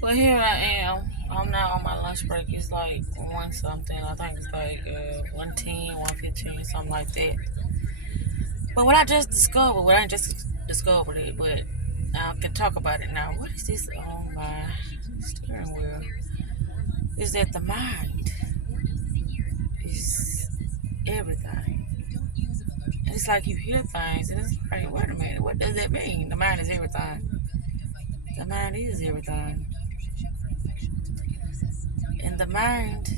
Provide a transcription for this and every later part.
Well, here I am. I'm now on my lunch break. It's like one something. I think it's like 1:10, 1:15, something like that. But what I just discovered, I ain't just discovered it, but I can talk about it now. What is this on my steering wheel? Is that the mind is everything. And it's like you hear things, and it's like, wait a minute, what does that mean? The mind is everything. The mind is everything. And the mind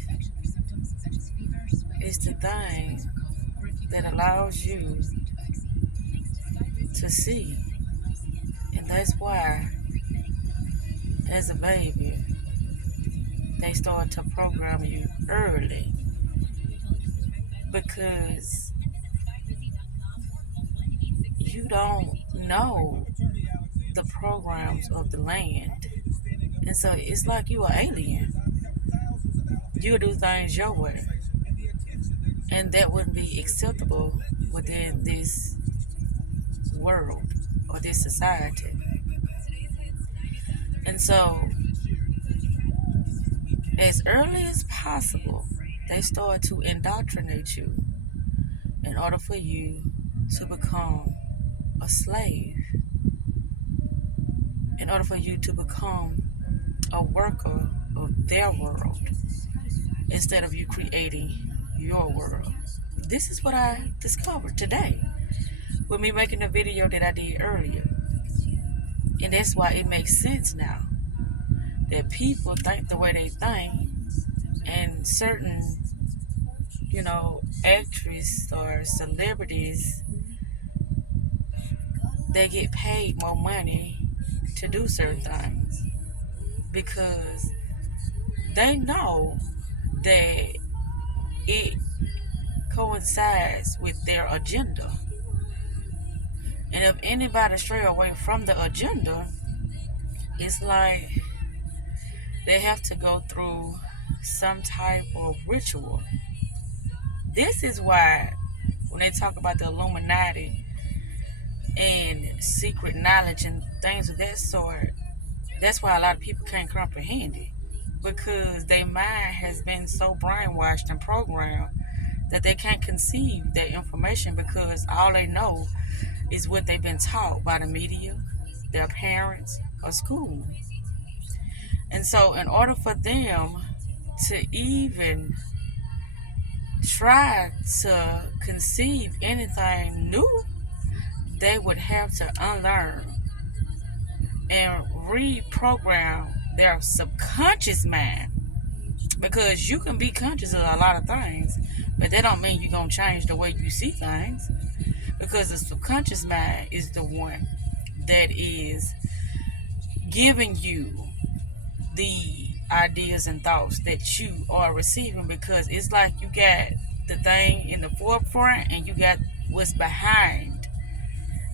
is the thing that allows you to see. And that's why, as a baby, they start to program you early because you don't know the programs of the land. And so it's like you are alien. You do things your way. And that wouldn't be acceptable within this world or this society. And so, as early as possible, they start to indoctrinate you in order for you to become a slave, in order for you to become a worker of their world instead of you creating your world. This is what I discovered today with me making the video that I did earlier. And that's why it makes sense now that people think the way they think, and certain, actresses or celebrities, they get paid more money to do certain things because they know that it coincides with their agenda. And if anybody stray away from the agenda, it's like they have to go through some type of ritual. This is why when they talk about the Illuminati and secret knowledge and things of that sort, that's why a lot of people can't comprehend it. Because their mind has been so brainwashed and programmed that they can't conceive that information because all they know is what they've been taught by the media, their parents, or school. And so in order for them to even try to conceive anything new, they would have to unlearn and reprogram their subconscious mind. Because you can be conscious of a lot of things, but that don't mean you're going to change the way you see things. Because the subconscious mind is the one that is giving you the ideas and thoughts that you are receiving, because it's like you got the thing in the forefront and you got what's behind.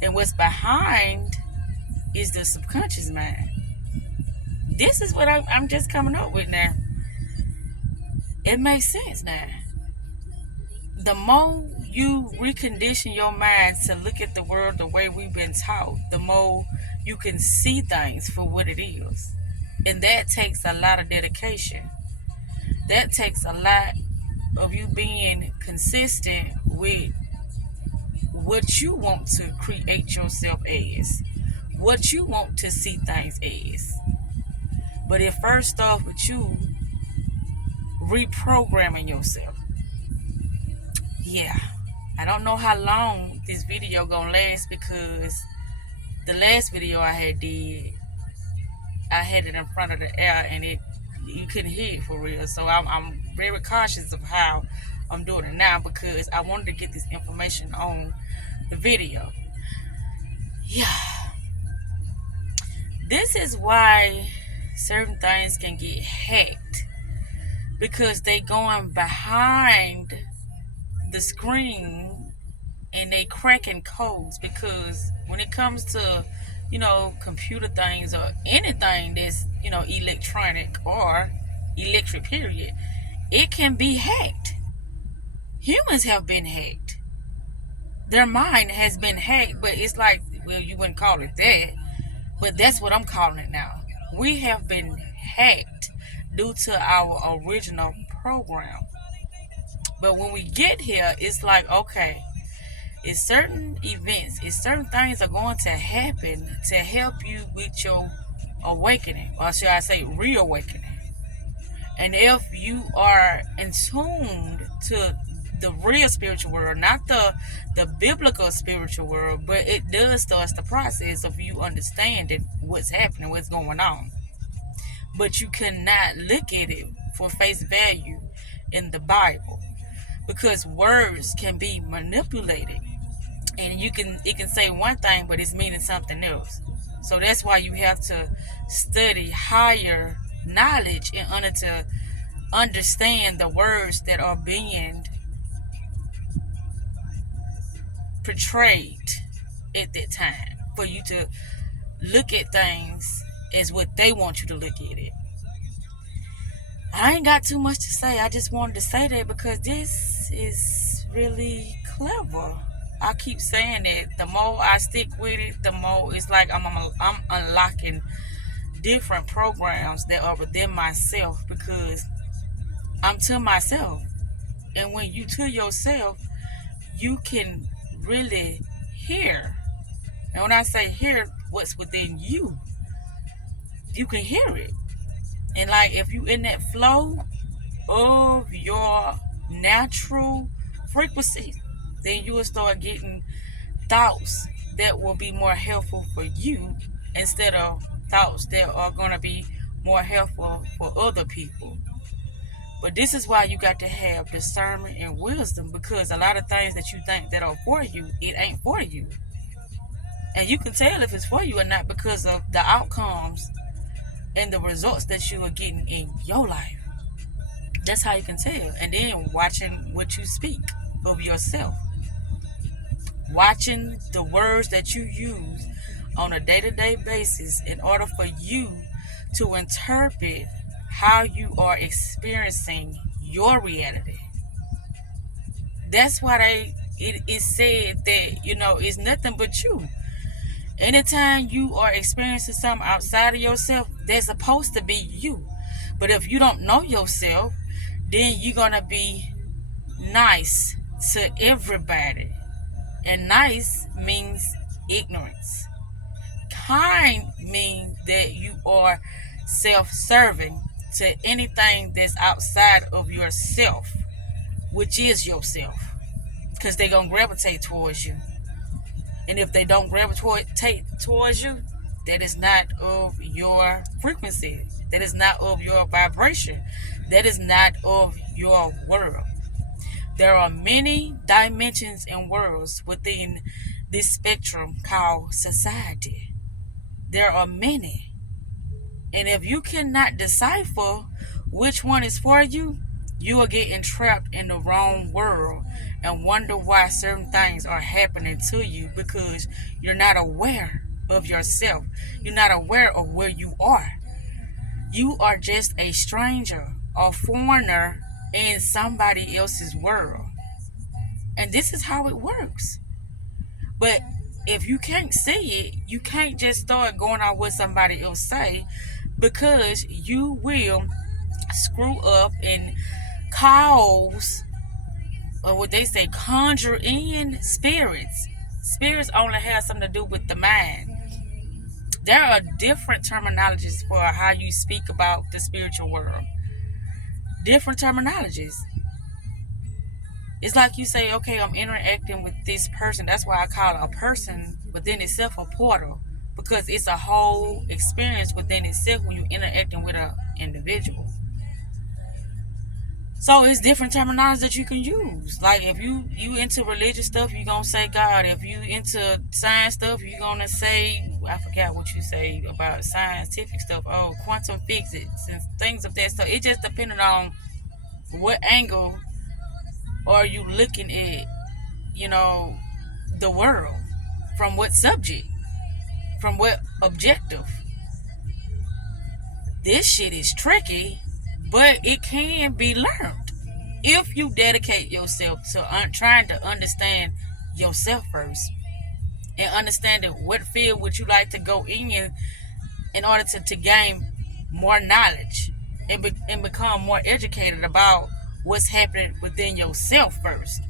And what's behind is the subconscious mind. This is what I'm just coming up with now. It makes sense now. The more you recondition your mind to look at the world the way we've been taught, the more you can see things for what it is. And that takes a lot of dedication. That takes a lot of you being consistent with what you want to create yourself as, what you want to see things as. But it first starts with you reprogramming yourself. Yeah, I don't know how long this video gonna last because the last video I had it in front of the air and you couldn't hear it for real. So I'm very cautious of how I'm doing it now because I wanted to get this information on the video. Yeah, this is why certain things can get hacked, because they going behind the screen and they cracking codes. Because when it comes to computer things or anything that's electronic or electric period, it can be hacked. Humans have been hacked. Their mind has been hacked, but it's like, well, you wouldn't call it that, but that's what I'm calling it now. We have been hacked due to our original program. But when we get here, it's like, okay, it's certain events, it's certain things are going to happen to help you with your awakening, or should I say, reawakening. And if you are in tuned to the real spiritual world, not the biblical spiritual world, but it does start the process of you understanding what's happening, what's going on. But you cannot look at it for face value in the Bible, because words can be manipulated, and it can say one thing but it's meaning something else. So that's why you have to study higher knowledge in order to understand the words that are being portrayed at that time, for you to look at things as what they want you to look at it. I ain't got too much to say. I just wanted to say that because this is really clever. I keep saying it. The more I stick with it, the more it's like I'm unlocking different programs that are within myself, because I'm to myself. And when you to yourself, you can really hear. And when I say hear what's within you, you can hear it. And like if you in that flow of your natural frequency, then you will start getting thoughts that will be more helpful for you, instead of thoughts that are going to be more helpful for other people. But this is why you got to have discernment and wisdom, because a lot of things that you think that are for you, it ain't for you. And you can tell if it's for you or not because of the outcomes and the results that you are getting in your life. That's how you can tell. And then watching what you speak of yourself, watching the words that you use on a day-to-day basis in order for you to interpret how you are experiencing your reality. That's why it is said that, it's nothing but you. Anytime you are experiencing something outside of yourself, that's supposed to be you. But if you don't know yourself, then you're going to be nice to everybody. And nice means ignorance. Kind means that you are self-serving to anything that's outside of yourself, which is yourself, because they're going to gravitate towards you. And if they don't gravitate towards you, that is not of your frequency. That is not of your vibration. That is not of your world. There are many dimensions and worlds within this spectrum called society. There are many. And if you cannot decipher which one is for you, you are getting trapped in the wrong world and wonder why certain things are happening to you, because you're not aware of yourself. You're not aware of where you are. You are just a stranger or foreigner in somebody else's world. And this is how it works. But if you can't see it, you can't just start going on what somebody else say, because you will screw up and cause, or what they say, conjure in spirits. Spirits only have something to do with the mind. There are different terminologies for how you speak about the spiritual world. Different terminologies. It's like you say, okay, I'm interacting with this person. That's why I call it a person within itself a portal, because it's a whole experience within itself when you're interacting with an individual. So it's different terminology that you can use. Like if you into religious stuff, you're going to say God. If you into science stuff, you're going to say, I forgot what you say about scientific stuff. Oh, quantum physics and things of that stuff. It just depended on what angle are you looking at, the world. From what subject. From what objective. This shit is tricky, but it can be learned if you dedicate yourself to trying to understand yourself first, and understanding what field would you like to go in order to gain more knowledge and become more educated about what's happening within yourself first.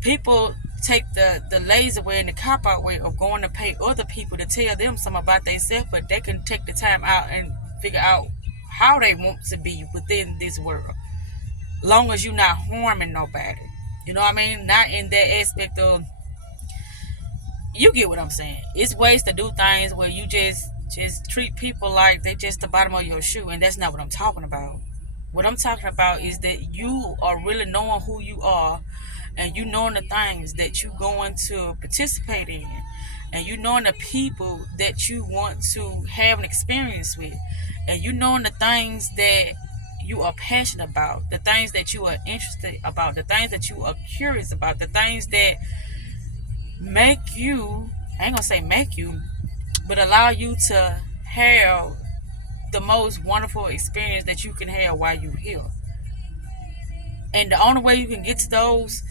People take the lazy way and the cop out way of going to pay other people to tell them something about themselves, but they can take the time out and figure out how they want to be within this world. Long as you're not harming nobody. You know what I mean? Not in that aspect of, you get what I'm saying. It's ways to do things where you just treat people like they just the bottom of your shoe, and that's not what I'm talking about. What I'm talking about is that you are really knowing who you are, and you knowing the things that you going to participate in, and you knowing the people that you want to have an experience with, and you knowing the things that you are passionate about, the things that you are interested about, the things that you are curious about, the things that make you, I ain't gonna say make you, but allow you to have the most wonderful experience that you can have while you're here. And the only way you can get to those,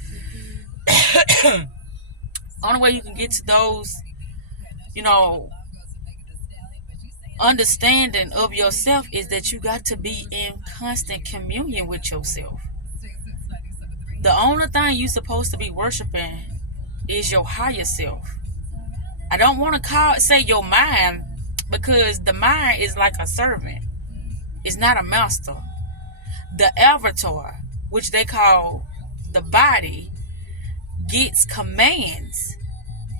only way you can get to those, you know, understanding of yourself is that you got to be in constant communion with yourself. The only thing you're supposed to be worshiping is your higher self. I don't want to say your mind, because the mind is like a servant. It's not a master. The avatar, which they call the body, gets commands.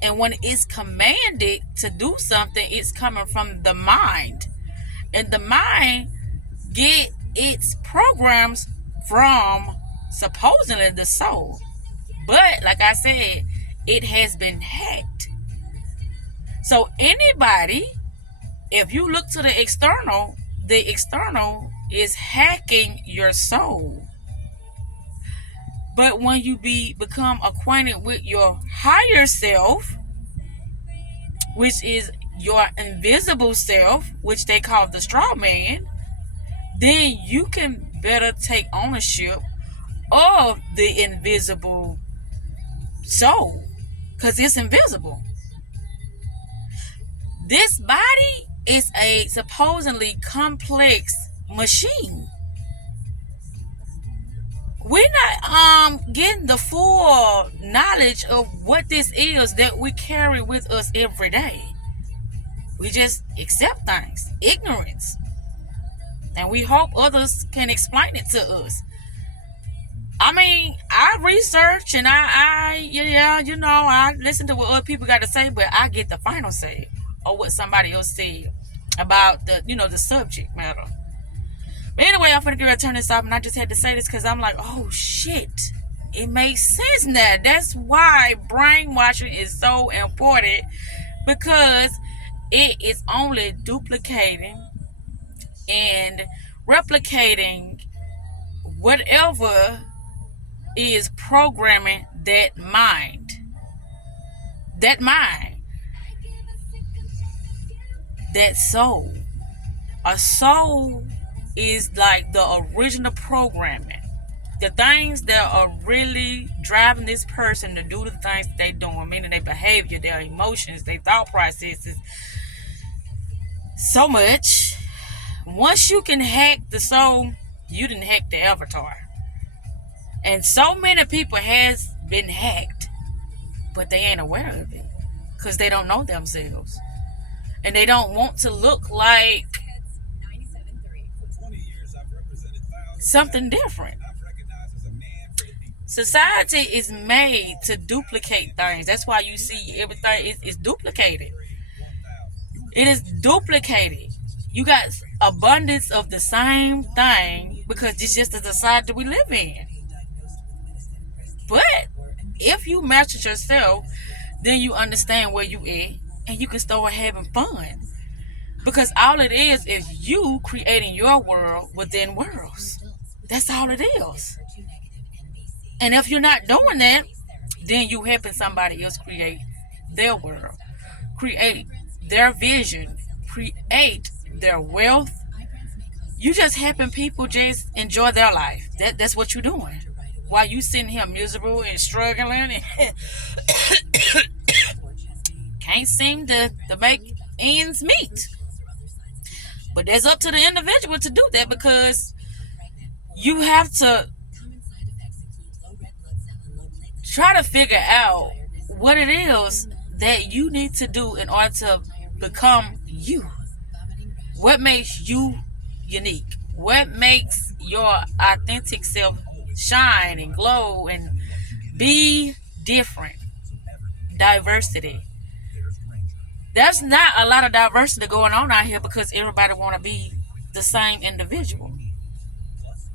And when it's commanded to do something, it's coming from the mind. And the mind get its programs from supposedly the soul. But like I said, it has been hacked. So anybody, if you look to the external is hacking your soul. But when you become acquainted with your higher self, which is your invisible self, which they call the straw man, then you can better take ownership of the invisible soul, because it's invisible. This body is a supposedly complex machine. We're not getting the full knowledge of what this is that we carry with us every day. We just accept things, ignorance, and we hope others can explain it to us. I mean, I research and I listen to what other people got to say, but I get the final say or what somebody else said about the subject matter. But anyway, I'm finna turn this off, and I just had to say this because I'm like, oh shit, it makes sense now. That's why brainwashing is so important, because it is only duplicating and replicating whatever is programming that mind, that soul. A soul is like the original programming. The things that are really driving this person to do the things that they're doing, meaning their behavior, their emotions, their thought processes, so much. Once you can hack the soul, you didn't hack the avatar. And so many people has been hacked, but they ain't aware of it because they don't know themselves. And they don't want to look like something different. Society is made to duplicate things. That's why you see everything is duplicated. It is duplicated. You got abundance of the same thing because it's just the society we live in. But if you master yourself, then you understand where you at and you can start having fun. Because all it is you creating your world within worlds. That's all it is. And if you're not doing that, then you helping somebody else create their world, create their vision, create their wealth. You just helping people just enjoy their life. That's what you're doing. While you sitting here miserable and struggling and can't seem to make ends meet. But that's up to the individual to do that, because you have to try to figure out what it is that you need to do in order to become you. What makes you unique? What makes your authentic self shine and glow and be different? Diversity. There's not a lot of diversity going on out here because everybody want to be the same individual.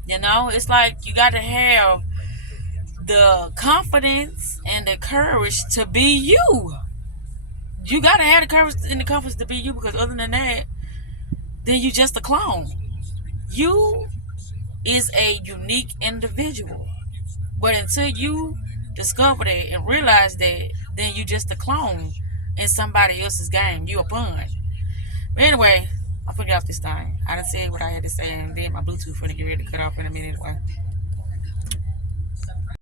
You know, it's like you got to have the confidence and the courage to be you. You got to have the courage and the confidence to be you, because other than that, then you just a clone. You is a unique individual. But until you discover that and realize that, then you just a clone in somebody else's game. You a pawn. But anyway, I forgot off this thing. I done said what I had to say, and then my Bluetooth finna get ready to cut off in a minute anyway.